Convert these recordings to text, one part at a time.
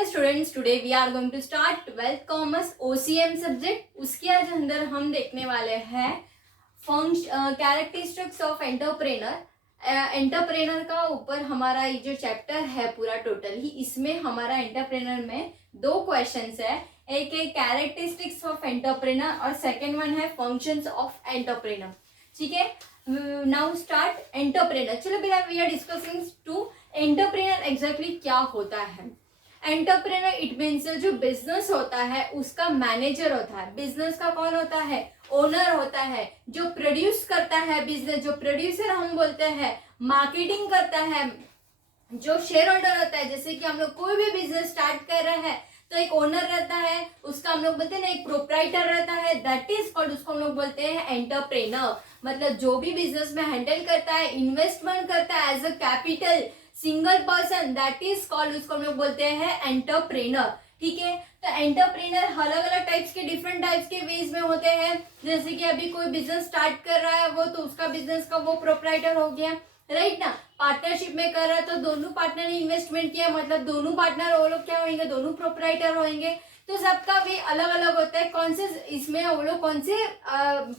Hello students, today we are going to start 12th commerce OCM subject. उसके आज अंदर हम देखने वाले हैं कैरेक्टरिस्टिक्स ऑफ एंटरप्रेनर। एंटरप्रेनर का ऊपर हमारा ये जो चैप्टर है पूरा टोटल ही, इसमें हमारा एंटरप्रेनर में दो क्वेश्चंस है। एक है कैरेक्टरिस्टिक्स ऑफ एंटरप्रेनर और सेकेंड वन है फंक्शंस ऑफ एंटरप्रेनर। ठीक है, नाउ स्टार्ट एंटरप्रेनर। चलो बेटा, we are discussing to entrepreneur exactly क्या होता है। एंटरप्रेनर इट मीन्स जो बिजनेस होता है उसका मैनेजर होता है। बिजनेस का कौन होता है? ओनर होता है। जो प्रोड्यूस करता है बिजनेस, जो प्रोड्यूसर हम बोलते हैं, मार्केटिंग करता है, जो शेयर होल्डर होता है। जैसे कि हम लोग कोई भी बिजनेस स्टार्ट कर रहे हैं तो एक ओनर रहता है, उसका हम लोग बोलते हैं ना, एक प्रोप्राइटर रहता है, दैट इज कॉल्ड, उसको हम लोग बोलते हैं एंटरप्रेनर। मतलब जो भी बिजनेस में हैंडल करता है, इन्वेस्टमेंट करता है as a capital single person, that is called, उसको हम लोग बोलते हैं एंटरप्रेनर। ठीक है, तो एंटरप्रेनर अलग अलग टाइप्स के, डिफरेंट टाइप्स के वेज में होते हैं। जैसे कि अभी कोई बिजनेस स्टार्ट कर रहा है वो, तो उसका बिजनेस का वो प्रोप्राइटर हो गया, राइट ना। पार्टनरशिप में कर रहा है तो दोनों पार्टनर ने इन्वेस्टमेंट किया, मतलब दोनों पार्टनर वो लोग क्या होंगे? दोनों प्रोप्राइटर होंगे। तो सबका वे अलग अलग होता है, कौन से इसमें वो लोग कौन से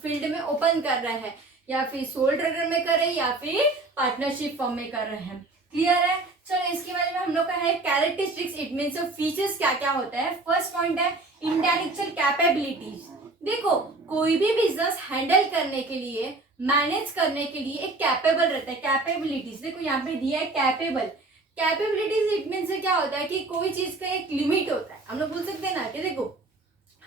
फील्ड में ओपन कर रहे हैं, या फिर सोल ट्रेडर में कर रहे हैं या फिर पार्टनरशिप फॉर्म में कर रहे हैं। क्लियर है? चलो, इसके बारे में हम लोग का है कैरेक्टरिस्टिक्स, इट मीन्स फीचर्स क्या क्या होता है। फर्स्ट पॉइंट है इंटेलेक्चुअल कैपेबिलिटीज। देखो, कोई भी बिजनेस हैंडल करने के लिए, मैनेज करने के लिए एक कैपेबल रहता है। कैपेबिलिटीज देखो यहाँ पे दिया है, कैपेबल। कैपेबिलिटीज इट मीन्स क्या होता है कि कोई चीज का एक लिमिट होता है। हम लोग बोल सकते हैं ना कि देखो,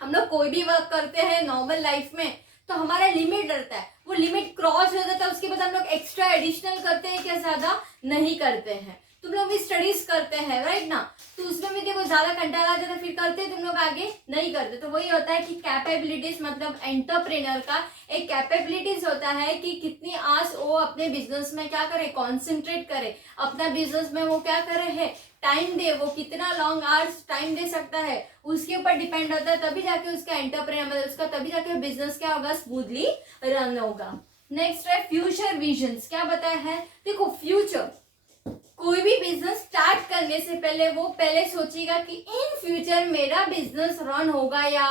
हम लोग कोई भी वर्क करते हैं नॉर्मल लाइफ में तो हमारा लिमिट रहता है, वो लिमिट क्रॉस हो जाता है, उसके बाद हम लोग एक्स्ट्रा एडिशनल करते हैं क्या? ज्यादा नहीं करते हैं। तुम लोग भी स्टडीज करते हैं, राइट ना, तो उसमें भी देखो ज्यादा कंटाला आ जाता, फिर करते तुम लोग आगे नहीं करते। तो वही होता है कि कैपेबिलिटीज, मतलब एंटरप्रेनर का एक कैपेबिलिटीज होता है कि कितनी आस वो अपने बिजनेस में क्या करे, कॉन्सेंट्रेट करे, अपना बिजनेस में वो क्या करे है, टाइम दे, वो कितना लॉन्ग आवर्स टाइम दे सकता है उसके ऊपर डिपेंड होता है। तभी जाके उसका एंटरप्रेनर, मतलब उसका तभी जाके बिजनेस क्या होगा, स्मूथली रन होगा। नेक्स्ट है फ्यूचर विजन्स। क्या बताया है? देखो, फ्यूचर, कोई भी बिजनेस स्टार्ट करने से पहले वो पहले सोचेगा कि इन फ्यूचर मेरा बिजनेस रन होगा या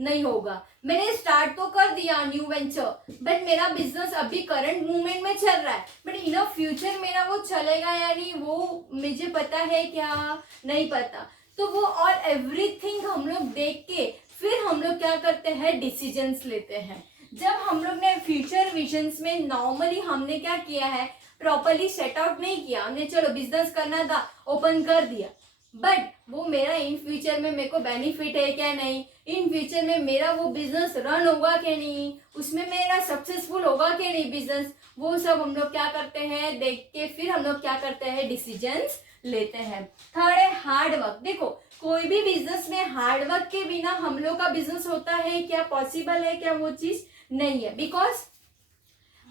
नहीं होगा। मैंने स्टार्ट तो कर दिया न्यू वेंचर, बट मेरा बिजनेस अभी करंट मूवमेंट में चल रहा है, बट इन फ्यूचर मेरा वो चलेगा या नहीं, वो मुझे पता है क्या? नहीं पता। तो वो और एवरीथिंग हम लोग देख के फिर हम लोग क्या करते हैं, डिसीजंस लेते हैं। जब हम लोग ने फ्यूचर विजन्स में नॉर्मली हमने क्या किया है, प्रॉपरली सेट आउट नहीं किया हमने, चलो बिजनेस करना था, ओपन कर दिया, बट वो मेरा इन फ्यूचर में मेरे को बेनिफिट है क्या नहीं, इन फ्यूचर में मेरा वो बिजनेस रन होगा क्या नहीं, उसमें मेरा सक्सेसफुल होगा क्या नहीं बिजनेस, वो सब हम लोग क्या करते हैं, देख के फिर हम लोग क्या करते हैं, डिसीजंस लेते हैं। थर्ड है हार्ड वर्क। देखो, कोई भी बिजनेस में हार्ड वर्क के बिना हम लोग का बिजनेस होता है क्या? पॉसिबल है क्या? वो चीज नहीं है, because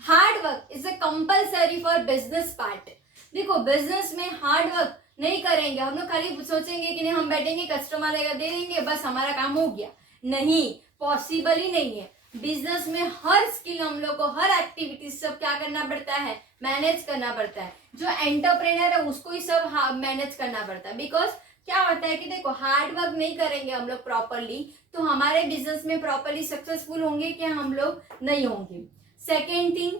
hard work is a compulsory for business part. देखो, बिजनेस में हार्ड वर्क नहीं करेंगे हम लोग, खाली सोचेंगे कि नहीं हम बैठेंगे, कस्टमर आएगा, दे देंगे, बस हमारा काम हो गया, नहीं, पॉसिबल ही नहीं है। बिजनेस में हर स्किल हम लोग को, हर एक्टिविटीज सब क्या करना पड़ता है, मैनेज करना पड़ता है। जो एंटरप्रेनर है उसको ही सब मैनेज करना पड़ता है। बिकॉज क्या होता है कि देखो, हार्ड वर्क नहीं करेंगे हम लोग प्रॉपरली तो हमारे बिजनेस में प्रॉपरली सक्सेसफुल होंगे क्या? हम लोग नहीं होंगे। सेकेंड थिंग,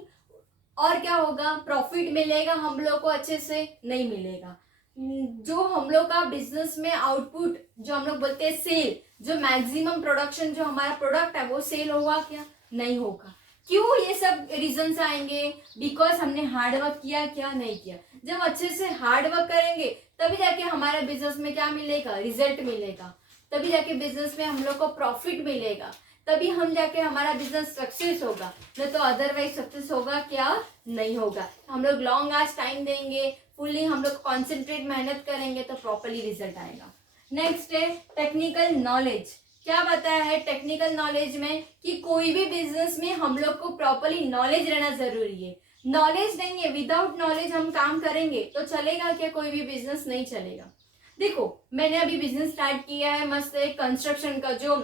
और क्या होगा, प्रॉफिट मिलेगा हम लोग को अच्छे से? नहीं मिलेगा। जो हम लोग का बिजनेस में आउटपुट, जो हम लोग बोलते हैं सेल, जो मैक्सिमम प्रोडक्शन, जो हमारा प्रोडक्ट है वो सेल होगा क्या? नहीं होगा। क्यों ये सब रीजंस आएंगे? बिकॉज हमने हार्ड वर्क किया क्या? नहीं किया। जब अच्छे से हार्ड वर्क करेंगे तभी जाके हमारे बिजनेस में क्या मिलेगा, रिजल्ट मिलेगा, तभी जाके बिजनेस में हम लोग को प्रॉफिट मिलेगा, तभी हम जाके हमारा बिजनेस सक्सेस होगा, नहीं तो अदरवाइज सक्सेस होगा क्या? नहीं होगा। हम लोग लॉन्ग आवर्स टाइम देंगे, फुल्ली हम लोग कॉन्सेंट्रेट मेहनत करेंगे तो प्रॉपरली रिजल्ट आएगा। नेक्स्ट है टेक्निकल नॉलेज। क्या बताया है टेक्निकल नॉलेज में कि कोई भी बिजनेस में हम लोग को प्रॉपरली नॉलेज रहना जरूरी है। नॉलेज नहीं है, विदाउट नॉलेज हम काम करेंगे तो चलेगा क्या? कोई भी बिजनेस नहीं चलेगा। देखो, मैंने अभी बिजनेस स्टार्ट किया है मस्त, एक कंस्ट्रक्शन का, जो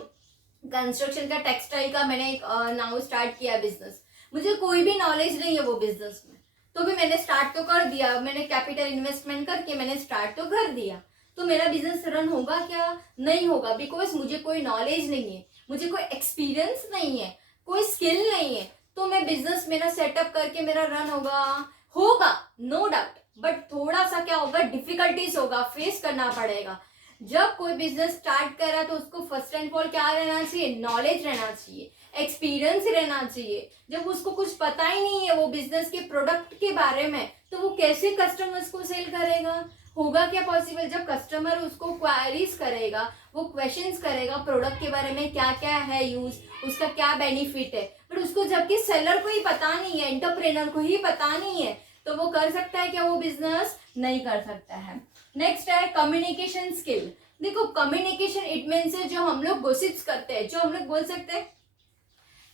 कंस्ट्रक्शन का, टेक्सटाइल का मैंने एक नाउ स्टार्ट किया बिजनेस। मुझे कोई भी नॉलेज नहीं है वो बिजनेस में, तो भी मैंने स्टार्ट तो कर दिया, मैंने कैपिटल इन्वेस्टमेंट करके मैंने स्टार्ट तो कर दिया। तो मेरा बिजनेस रन होगा क्या? नहीं होगा, बिकॉज मुझे कोई नॉलेज नहीं है, मुझे कोई एक्सपीरियंस नहीं है, कोई स्किल नहीं है। तो मैं बिजनेस मेरा सेटअप करके मेरा रन होगा नो डाउट, बट थोड़ा सा क्या होगा, डिफिकल्टीज होगा, फेस करना पड़ेगा। जब कोई बिजनेस स्टार्ट कर रहा है तो उसको फर्स्ट एंड फॉर क्या रहना चाहिए? नॉलेज रहना चाहिए, एक्सपीरियंस रहना चाहिए। जब उसको कुछ पता ही नहीं है वो बिजनेस के प्रोडक्ट के बारे में, तो वो कैसे कस्टमर्स को सेल करेगा? होगा क्या पॉसिबल? जब कस्टमर उसको क्वायरीज करेगा, वो क्वेश्चंस करेगा प्रोडक्ट के बारे में, क्या क्या है यूज, उसका क्या बेनिफिट है, बट उसको जबकि सेलर को ही पता नहीं है, एंटरप्रेनर को ही पता नहीं है, तो वो कर सकता है क्या? वो बिजनेस नहीं कर सकता है। नेक्स्ट है कम्युनिकेशन स्किल। देखो कम्युनिकेशन इट मीन्स है जो हम लोग गोसिप्स करते हैं, जो हम लोग बोल सकते हैं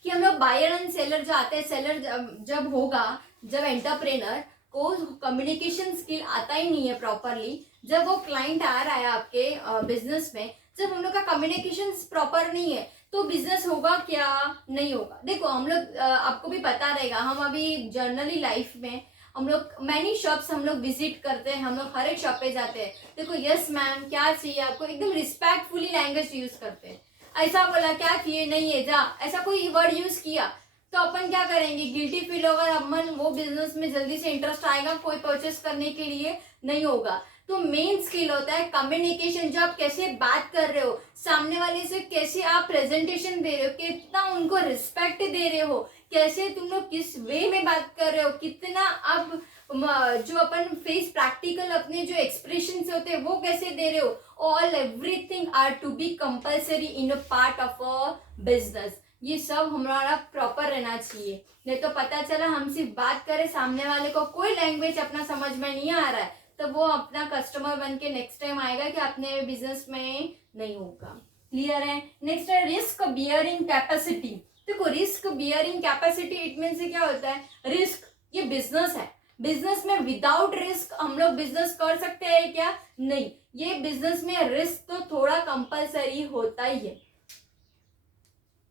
कि हम लोग बायर एंड सेलर जो आते हैं, सेलर जब होगा, जब एंटरप्रेनर को कम्युनिकेशन स्किल आता ही नहीं है प्रॉपरली, जब वो क्लाइंट आ रहा है आपके बिजनेस में, जब हम लोग का कम्युनिकेशन प्रॉपर नहीं है, तो बिजनेस होगा क्या? नहीं होगा। देखो हम लोग आपको भी पता रहेगा, हम अभी जर्नली लाइफ में हम लोग मैनी शॉप्स हम लोग विजिट करते हैं, हम लोग हर एक शॉप पे जाते हैं। देखो यस मैम क्या चाहिए आपको, एकदम रिस्पेक्टफुली लैंग्वेज यूज करते हैं। ऐसा बोला क्या चाहिए, नहीं है जा, ऐसा कोई वर्ड यूज किया तो अपन क्या करेंगे? गिल्टी फील होगा, अपन वो बिजनेस में जल्दी से इंटरेस्ट आएगा, कोई परचेस करने के लिए नहीं होगा। तो मेन स्किल होता है कम्युनिकेशन, जो आप कैसे बात कर रहे हो, सामने वाले से कैसे आप प्रेजेंटेशन दे रहे हो, कितना उनको रिस्पेक्ट दे रहे हो, कैसे तुम लोग किस वे में बात कर रहे हो, कितना आप जो अपन फेस प्रैक्टिकल अपने जो एक्सप्रेशन होते हैं वो कैसे दे रहे हो, all everything are to be compulsory in a part of a business. ये सब हमारा प्रॉपर रहना चाहिए, नहीं तो पता चला हम सिर्फ बात करें, सामने वाले को कोई लैंग्वेज अपना समझ में नहीं आ रहा है, तो वो अपना कस्टमर बन के नेक्स्ट टाइम आएगा कि अपने बिजनेस में नहीं होगा। क्लियर है? नेक्स्ट है रिस्क बियरिंग कैपेसिटी। देखो risk bearing capacity it mean से क्या होता है? रिस्क, ये बिजनेस है, बिजनेस में विदाउट रिस्क हम लोग बिजनेस कर सकते हैं क्या? नहीं, ये बिजनेस में रिस्क तो थोड़ा कंपलसरी होता ही है।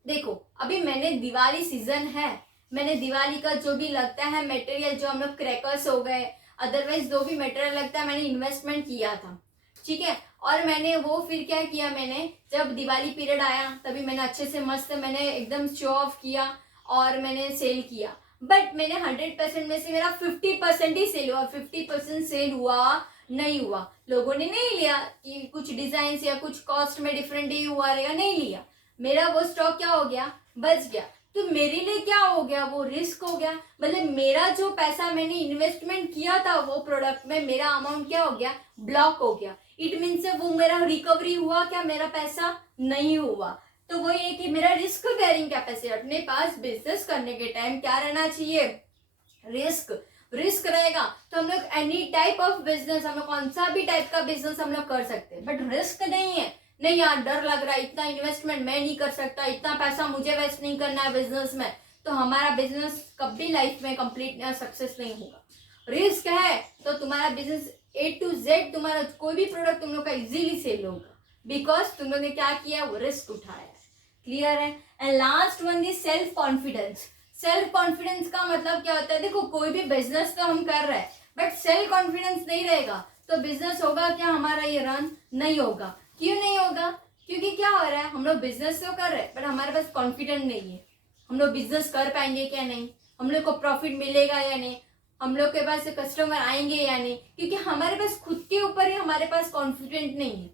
देखो अभी मैंने दिवाली सीजन है, मैंने दिवाली का जो भी लगता है मटेरियल, जो हम लोग क्रैकर्स हो गए, अदरवाइज जो भी मटेरियल लगता है, मैंने इन्वेस्टमेंट किया था, ठीक है। और मैंने वो फिर क्या किया, मैंने जब दिवाली पीरियड आया तभी मैंने अच्छे से मस्त मैंने एकदम शो ऑफ किया और मैंने सेल किया। बट मैंने 100% में से मेरा 50% ही सेल हुआ, 50% सेल हुआ नहीं हुआ। लोगों ने नहीं लिया कि कुछ डिजाइन या कुछ कॉस्ट में डिफरेंट ही हुआ रहेगा, नहीं लिया, मेरा वो स्टॉक क्या हो गया? बच गया। तो मेरे लिए क्या हो गया? वो रिस्क हो गया। मतलब मेरा जो पैसा मैंने इन्वेस्टमेंट किया था वो प्रोडक्ट में, मेरा अमाउंट क्या हो गया? ब्लॉक हो गया। इट मीन से वो मेरा रिकवरी हुआ क्या? मेरा पैसा नहीं हुआ। तो वो ये कि मेरा रिस्क बेयरिंग कैपेसिटी, अपने पास बिजनेस करने के टाइम क्या रहना चाहिए? रिस्क रहेगा तो हम लोग एनी टाइप ऑफ बिजनेस, हम लोग कौन सा भी टाइप का बिजनेस हम लोग कर सकते हैं। बट रिस्क नहीं है, नहीं यार डर लग रहा है, इतना इन्वेस्टमेंट मैं नहीं कर सकता, इतना पैसा मुझे वेस्ट नहीं करना है बिजनेस में, तो हमारा बिजनेस कभी लाइफ में कंप्लीट सक्सेस नहीं होगा। रिस्क है तो तुम्हारा बिजनेस A to Z, तुम्हारा कोई भी प्रोडक्ट तुम लोग का इजीली सेल होगा, बिकॉज तुम लोग ने क्या किया? वो रिस्क उठाया है। क्लियर है? And last one is self confidence. Self confidence का मतलब क्या होता है? देखो कोई भी बिजनेस तो हम कर रहे हैं, बट सेल्फ कॉन्फिडेंस नहीं रहेगा तो बिजनेस होगा क्या? हमारा ये रन नहीं होगा। क्यों नहीं होगा? क्योंकि क्या हो रहा है, हम लोग बिजनेस तो कर रहे हैं बट हमारे पास कॉन्फिडेंस नहीं है, हम लोग बिजनेस कर पाएंगे क्या नहीं, हम लोग को प्रॉफिट मिलेगा या नहीं, हम लोग के पास कस्टमर आएंगे या नहीं, क्योंकि हमारे पास खुद के ऊपर ही हमारे पास कॉन्फिडेंट नहीं है।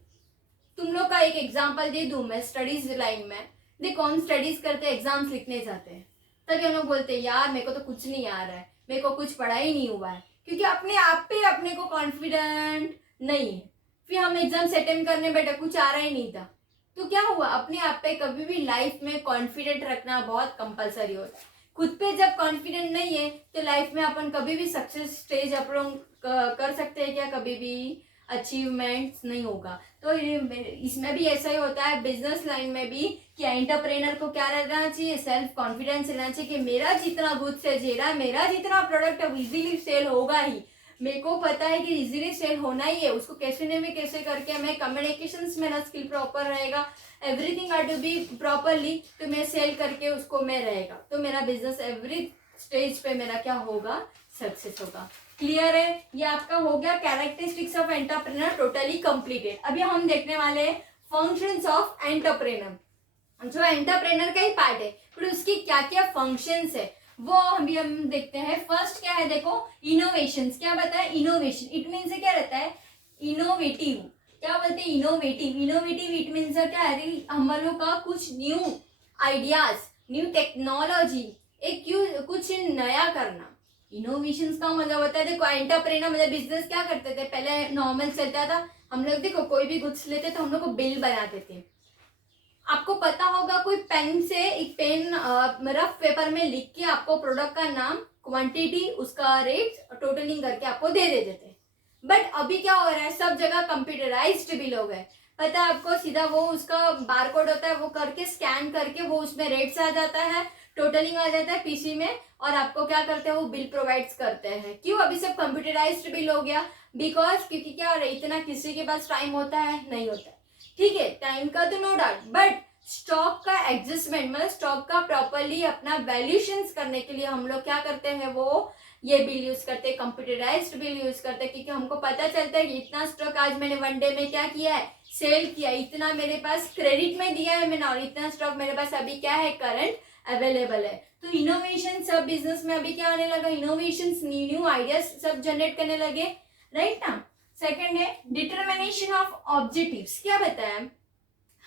तुम लोग का एक एग्जाम्पल दे दूं मैं, स्टडीज लाइन में देखो, हम स्टडीज करते एग्जाम्स लिखने जाते हैं, तभी हम लोग बोलते हैं यार मेरे को तो कुछ नहीं आ रहा है, मेरे को कुछ पढ़ा ही नहीं हुआ है, क्योंकि अपने आप पे अपने को कॉन्फिडेंट नहीं है। फिर हम एग्जाम्स अटेम्प्ट करने बैठे, कुछ आ रहा ही नहीं था, तो क्या हुआ? अपने आप पे कभी भी लाइफ में कॉन्फिडेंट रखना बहुत कंपलसरी होता है। खुद पे जब कॉन्फिडेंट नहीं है तो लाइफ में अपन कभी भी सक्सेस स्टेज अपन कर सकते हैं क्या? कभी भी अचीवमेंट्स नहीं होगा। तो इसमें भी ऐसा ही होता है, बिजनेस लाइन में भी, कि एंटरप्रेनर को क्या रहना चाहिए? सेल्फ कॉन्फिडेंस रहना चाहिए कि मेरा जितना गुड्स है, मेरा जितना प्रोडक्ट है इजीली सेल होगा ही, मेरे को पता है कि इजीली सेल होना ही है, उसको कैसे नहीं में कैसे करके मैं कम्युनिकेशंस मेरा स्किल प्रॉपर रहेगा, everything are to be properly, तो मैं सेल करके उसको मैं रहेगा, तो मेरा बिजनेस एवरी स्टेज पे मेरा क्या होगा? सक्सेस होगा। क्लियर है? ये आपका हो गया characteristics of entrepreneur totally completed. अभी हम देखने वाले हैं फंक्शंस ऑफ एंटरप्रेन्योर, जो एंटरप्रेन्योर का ही पार्ट है, फिर उसकी क्या क्या फंक्शंस है वो अभी हम देखते हैं। फर्स्ट क्या है, देखो इनोवेशंस। क्या बताया? इनोवेशन इट मीन्स क्या रहता है? इनोवेटिव। क्या बोलते हैं? इनोवेटिव। इनोवेटिव इट मीन्स क्या है? हम लोग का कुछ न्यू आइडियाज, न्यू टेक्नोलॉजी, एक क्यों कुछ नया करना। इनोवेशंस का मतलब होता है, देखो एंटरप्रेन्योर मतलब बिजनेस क्या करते थे, पहले नॉर्मल चलता था, हम लोग देखो कोई भी गुड्स लेते तो हम लोग को बिल बनाते थे। आपको पता होगा कोई पेन से, एक पेन रफ पेपर में लिख के आपको प्रोडक्ट का नाम, क्वांटिटी, उसका रेट टोटलिंग करके आपको दे देते थे। बट अभी क्या हो रहा है, सब जगह कंप्यूटराइज्ड बिल हो गए। पता है आपको, सीधा वो उसका बारकोड होता है, वो करके स्कैन करके वो उसमें रेट्स आ जाता है, टोटलिंग आ जाता है पीसी में, और आपको क्या करते हैं, वो बिल प्रोवाइड्स करते हैं। क्यों? अभी सब कंप्यूटराइज्ड बिल हो गया। बिकॉज क्योंकि क्या हो रहा है, इतना किसी के पास टाइम होता है? नहीं होता है। ठीक है, टाइम का तो नो डाउट, बट स्टॉक का एडजस्टमेंट मतलब स्टॉक का प्रॉपरली अपना वैल्यूएशंस करने के लिए हम लोग क्या करते हैं, वो ये बिल यूज करते हैं, कंप्यूटराइज्ड बिल यूज करते हैं, क्योंकि हमको पता चलता है कि इतना स्टॉक आज मैंने वन डे में क्या किया है, सेल किया, इतना मेरे पास क्रेडिट में दिया है मैंने, और इतना स्टॉक मेरे पास अभी क्या है, करंट अवेलेबल है। तो इनोवेशन सब बिजनेस में अभी क्या आने लगा, इनोवेशन, न्यू आइडियाज सब जनरेट करने लगे, राइट ना। सेकेंड है डिटर्मिनेशन ऑफ ऑब्जेक्टिव्स। क्या बताया?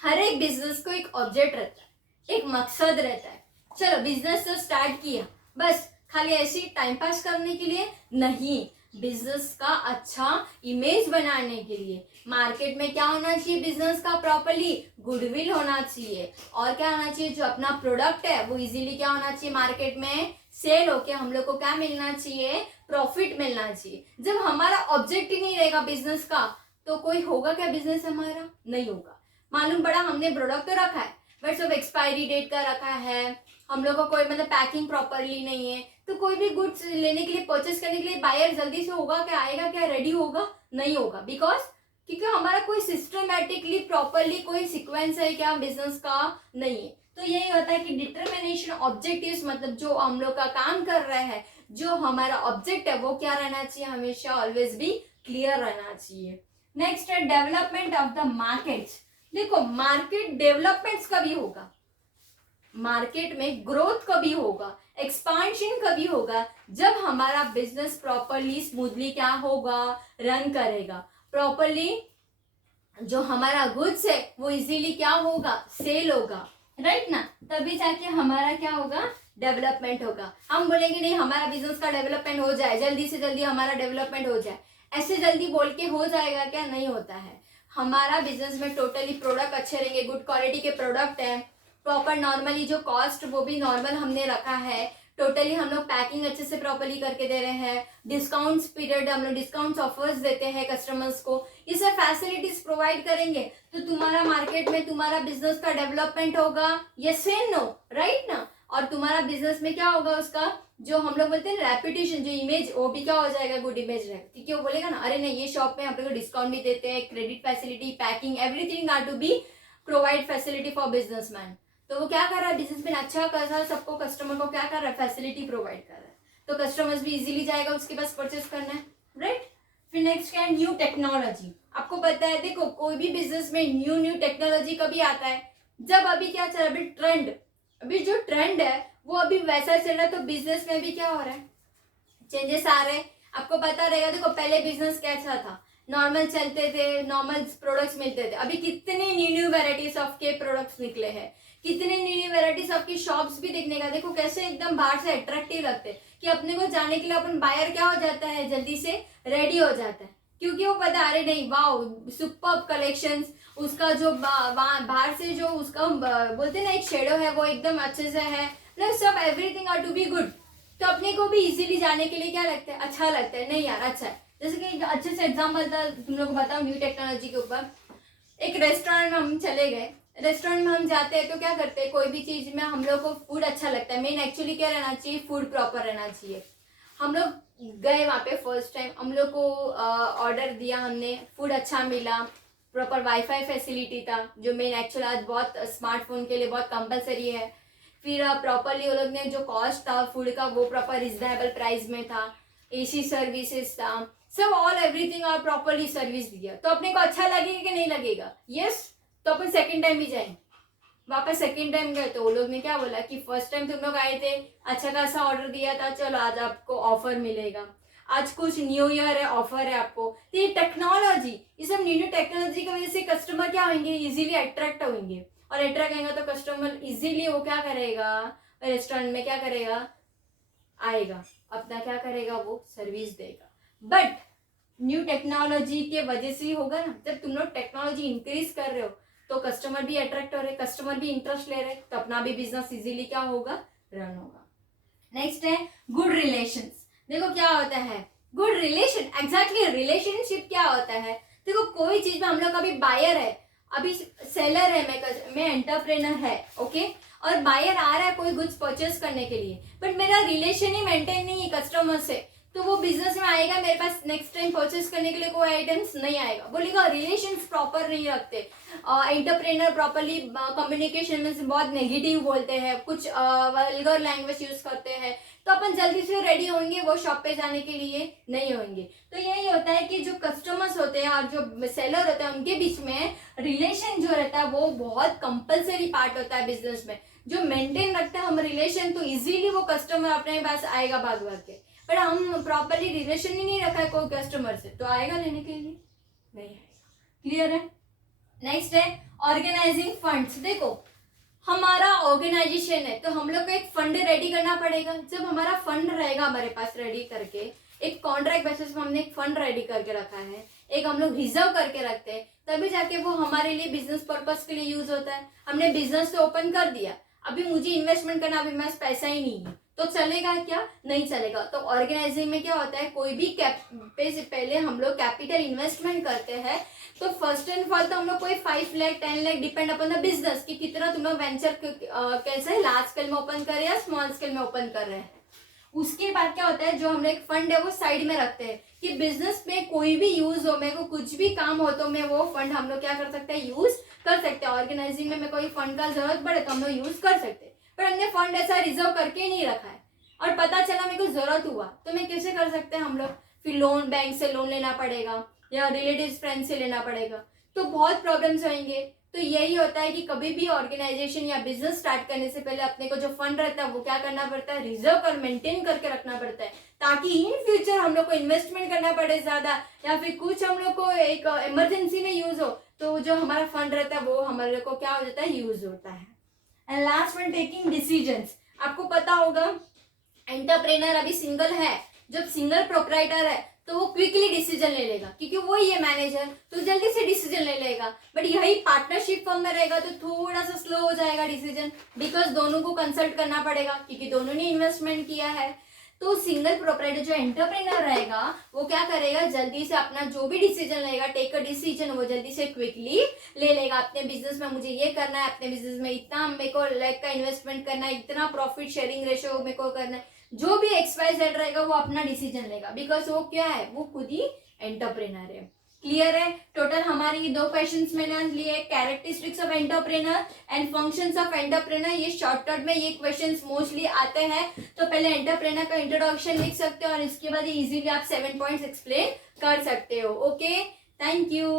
हर एक बिजनेस को एक ऑब्जेक्ट रहता है, एक मकसद रहता है। चलो बिजनेस तो स्टार्ट किया, बस खाली ऐसे ही टाइम पास करने के लिए नहीं, बिजनेस का अच्छा इमेज बनाने के लिए। मार्केट में क्या होना चाहिए, बिजनेस का प्रॉपरली गुडविल होना चाहिए, और क्या होना चाहिए, जो अपना प्रोडक्ट है वो इजीली क्या होना चाहिए, मार्केट में सेल होके हम लोग को क्या मिलना चाहिए, प्रॉफिट मिलना चाहिए। जब हमारा ऑब्जेक्ट ही नहीं रहेगा बिजनेस का, तो कोई होगा क्या बिजनेस हमारा? नहीं होगा। मालूम पड़ा हमने प्रोडक्ट तो रखा है, बट सब एक्सपायरी डेट का रखा है, हम लोग को कोई मतलब पैकिंग प्रॉपरली नहीं है, तो कोई भी गुड्स लेने के लिए, परचेस करने के लिए बायर जल्दी से होगा क्या, आएगा क्या, रेडी होगा? नहीं होगा। बिकॉज क्योंकि हमारा कोई सिस्टमेटिकली प्रॉपरली कोई सीक्वेंस है क्या बिजनेस का, नहीं है। तो यही होता है कि डिटर्मिनेशन ऑब्जेक्टिव्स, मतलब जो हम लोग का काम कर रहे हैं, जो हमारा ऑब्जेक्ट है वो क्या रहना चाहिए, हमेशा ऑलवेज भी क्लियर रहना चाहिए। नेक्स्ट है डेवलपमेंट ऑफ द मार्केट्स। देखो मार्केट डेवलपमेंट्स कभी होगा, मार्केट में ग्रोथ कभी होगा, एक्सपांशन कभी होगा, जब हमारा बिजनेस प्रॉपरली स्मूथली क्या होगा, रन करेगा प्रॉपरली, जो हमारा गुड्स है वो इजीली क्या होगा, सेल होगा, राइट ना। तभी जाके हमारा क्या होगा, डेवलपमेंट होगा। हम बोलेंगे नहीं हमारा बिजनेस का डेवलपमेंट हो जाए, जल्दी से जल्दी हमारा डेवलपमेंट हो जाए, ऐसे जल्दी बोल के हो जाएगा क्या? नहीं होता है। हमारा बिजनेस में टोटली प्रोडक्ट अच्छे रहेंगे, गुड क्वालिटी के प्रोडक्ट हैं, प्रॉपर नॉर्मली जो कॉस्ट वो भी नॉर्मल हमने रखा है, टोटली हम लोग पैकिंग अच्छे से प्रॉपरली करके दे रहे हैं, डिस्काउंट्स पीरियड हम लोग डिस्काउंट्स ऑफर्स देते हैं कस्टमर्स को, ये सब फैसिलिटीज प्रोवाइड करेंगे, तो तुम्हारा मार्केट में तुम्हारा बिजनेस का डेवलपमेंट होगा, यस एंड नो, राइट ना। और तुम्हारा बिजनेस में क्या होगा, उसका जो हम लोग बोलते हैं रेपुटेशन, जो इमेज, वो भी क्या हो जाएगा, गुड इमेज रहेगा, क्योंकि वो बोलेगा ना अरे नहीं ये शॉप में हम लोग डिस्काउंट भी देते हैं, credit facility, packing, everything are to be provide facility for businessman. तो वो क्या कर रहा है, बिजनेसमैन अच्छा कर रहा है, सबको कस्टमर को क्या कर रहा है, फैसिलिटी प्रोवाइड कर रहा है, तो कस्टमर्स भी इजीली जाएगा उसके पास परचेस करना है, राइट। फिर नेक्स्ट क्या है, न्यू टेक्नोलॉजी। आपको पता है देखो कोई भी बिजनेस में न्यू टेक्नोलॉजी कभी आता है, जब अभी क्या चल रहा है, अभी ट्रेंड, अभी जो ट्रेंड है वो अभी वैसा चल रहा है, तो बिजनेस में भी क्या हो रहा है, चेंजेस आ रहे हैं। आपको पता रहेगा, देखो पहले बिजनेस कैसा था, नॉर्मल चलते थे, नॉर्मल प्रोडक्ट्स मिलते थे, अभी कितने न्यू वेराइटीज ऑफ के प्रोडक्ट्स निकले हैं, कितने न्यू वेराइटीज ऑफ की शॉप्स भी देखने का, देखो कैसे एकदम बाहर से अट्रैक्टिव लगते हैं, कि अपने को जाने के लिए अपन बायर क्या हो जाता है, जल्दी से रेडी हो जाता है, क्योंकि वो पता अरे नहीं वाओ सुपर्ब कलेक्शंस, उसका जो बाहर से जो उसका बोलते हैं ना एक शेडो है वो एकदम अच्छे से है, प्लस सब everything are to be good, तो अपने को भी इजीली जाने के लिए क्या लगता है, अच्छा लगता है, नहीं यार अच्छा है। जैसे कि अच्छे से एग्जाम्पल था तुम लोग को बताओ न्यू टेक्नोलॉजी के ऊपर, एक रेस्टोरेंट में हम चले गए, रेस्टोरेंट में हम जाते हैं तो क्या करते हैं, कोई भी चीज में हम लोग को फूड अच्छा लगता है, मेन एक्चुअली क्या रहना चाहिए, फूड प्रॉपर रहना चाहिए। हम लोग गए वहाँ पे फर्स्ट टाइम, हम लोग को ऑर्डर दिया हमने, फूड अच्छा मिला, प्रॉपर वाईफाई फैसिलिटी था, जो मेन एक्चुअल आज बहुत स्मार्टफोन के लिए बहुत कंपलसरी है। फिर प्रॉपरली वो लोग ने जो कॉस्ट था फूड का वो प्रॉपर रिजनेबल प्राइस में था, एसी सर्विसेज था, सब ऑल एवरीथिंग और प्रॉपरली सर्विस दिया, तो अपने को अच्छा लगेगा कि नहीं लगेगा? यस। तो अपन सेकेंड टाइम भी जाएंगे। वापस सेकेंड टाइम गए तो वो लोग ने क्या बोला कि फर्स्ट टाइम तुम लोग आए थे, अच्छा खासा ऑर्डर दिया था, चलो आज आपको ऑफर मिलेगा, आज कुछ न्यू ईयर है, ऑफर है आपको। तो ये टेक्नोलॉजी, ये सब न्यू न्यू टेक्नोलॉजी की वजह से कस्टमर क्या होंगे, इजीली अट्रैक्ट होंगे, और अट्रैक्ट होंगे तो कस्टमर इजीली वो क्या करेगा, रेस्टोरेंट में क्या करेगा, आएगा, अपना क्या करेगा, वो सर्विस देगा। बट न्यू टेक्नोलॉजी के वजह से ही होगा ना, जब तुम लोग टेक्नोलॉजी इंक्रीज कर रहे हो तो कस्टमर भी अट्रैक्ट हो रहे, कस्टमर भी इंटरेस्ट ले रहे, तो अपना भी बिजनेस इजीली क्या होगा, रन होगा। नेक्स्ट है गुड रिलेशंस। देखो क्या होता है गुड रिलेशन, एग्जैक्टली रिलेशनशिप क्या होता है। देखो कोई चीज में हम लोग अभी बायर है, अभी सेलर है, मैं एंटरप्रेनर है, ओके, और बायर आ रहा है कोई गुड्स परचेस करने के लिए, बट मेरा रिलेशन ही मेंटेन नहीं है कस्टमर से, तो वो बिजनेस में आएगा, मेरे पास नेक्स्ट टाइम परचेस करने के लिए कोई आइटम्स नहीं आएगा, बोलेगा रिलेशंस प्रॉपर नहीं रखते। एंटरप्रेनर प्रॉपरली कम्युनिकेशन में बहुत नेगेटिव बोलते हैं, कुछ वल्गर लैंग्वेज यूज करते हैं, तो अपन जल्दी से रेडी होंगे वो शॉप पे जाने के लिए नहीं होंगे। तो यही होता है कि जो कस्टमर्स होते हैं और जो सेलर होते हैं उनके बीच में रिलेशन जो रहता है वो बहुत कंपलसरी पार्ट होता है बिजनेस में। जो मेंटेन रखते हैं हम रिलेशन, तो इजीली वो कस्टमर अपने पास आएगा भाग भाग के, पर हम प्रॉपरली रिलेशन ही नहीं रखा है कोई कस्टमर से, तो आएगा लेने के लिए नहीं आएगा। क्लियर है? नेक्स्ट है ऑर्गेनाइजिंग फंड्स। देखो हमारा ऑर्गेनाइजेशन है तो हम लोग को एक फंड रेडी करना पड़ेगा। जब हमारा फंड रहेगा हमारे पास रेडी करके, एक कॉन्ट्रैक्ट बेसिस पे हमने एक फंड रेडी करके रखा है, एक हम लोग रिजर्व करके रखते हैं, तभी जाके वो हमारे लिए बिजनेस पर्पस के लिए यूज होता है। हमने बिजनेस तो ओपन कर दिया, अभी मुझे इन्वेस्टमेंट करना, अभी मेरे पास पैसा ही नहीं है, तो चलेगा क्या? नहीं चलेगा। तो ऑर्गेनाइजिंग में क्या होता है, कोई भी पे से पहले हम लोग कैपिटल इन्वेस्टमेंट करते हैं, तो फर्स्ट एंड फॉल तो हम लोग कोई 5 lakh 10 lakh depend upon the business कि कितना तुम लोग वेंचर कैसे लार्ज स्केल में ओपन कर रहे हैं या स्मॉल स्केल में ओपन कर रहे हैं। उसके बाद क्या होता है, जो हमने एक फंड है वो साइड में रखते हैं कि बिजनेस में कोई भी यूज हो, मेरे को कुछ भी काम हो तो मैं वो फंड हम लोग क्या कर सकते हैं, यूज कर सकते हैं। ऑर्गेनाइजिंग में कोई फंड का जरूरत पड़े तो हम लोग यूज कर सकते हैं, पर हमने फंड ऐसा रिजर्व करके नहीं रखा है, और पता चला मेरे को जरूरत हुआ तो मैं कैसे कर सकते हैं हम लोग, फिर लोन, बैंक से लोन लेना पड़ेगा या रिलेटिव फ्रेंड से लेना पड़ेगा, तो बहुत प्रॉब्लम्स होंगे। तो यही होता है कि कभी भी ऑर्गेनाइजेशन या बिजनेस स्टार्ट करने से पहले अपने को जो फंड रहता है वो क्या करना पड़ता है, रिजर्व कर मेंटेन करके रखना पड़ता है, ताकि इन फ्यूचर हम लोग को इन्वेस्टमेंट करना पड़े ज्यादा, या फिर कुछ हम लोग को एक इमरजेंसी में यूज हो, तो जो हमारा फंड रहता है वो हमारे को क्या हो जाता है, यूज होता है। And last one, taking decisions. आपको पता होगा एंटरप्रेनर अभी सिंगल है, जब सिंगल प्रोप्राइटर है तो वो क्विकली डिसीजन ले लेगा क्योंकि वो ही है मैनेजर, तो जल्दी से डिसीजन ले लेगा। बट यही पार्टनरशिप फर्म में रहेगा तो थोड़ा सा स्लो हो जाएगा डिसीजन, बिकॉज दोनों को कंसल्ट करना पड़ेगा क्योंकि दोनों ने इन्वेस्टमेंट किया है। तो सिंगल प्रोप्राइटर जो एंटरप्रेनर रहेगा वो क्या करेगा, जल्दी से अपना जो भी डिसीजन लेगा, टेक अ डिसीजन, वो जल्दी से क्विकली ले लेगा। अपने बिजनेस में मुझे ये करना है, अपने बिजनेस में इतना मेरे को लाख का इन्वेस्टमेंट करना है, इतना प्रॉफिट शेयरिंग रेशियो मेरे को करना है, जो भी XYZ रहेगा वो अपना डिसीजन लेगा, बिकॉज वो क्या है, वो खुद ही एंटरप्रेनर है। क्लियर है? टोटल हमारी 2 क्वेश्चंस मैंने लिए, characteristics of entrepreneur and functions of entrepreneur. ये शॉर्टकट में ये क्वेश्चंस मोस्टली आते हैं, तो पहले एंटरप्रेनर का इंट्रोडक्शन लिख सकते हो और इसके बाद इजीली आप 7 पॉइंट्स एक्सप्लेन कर सकते हो। Okay, thank you.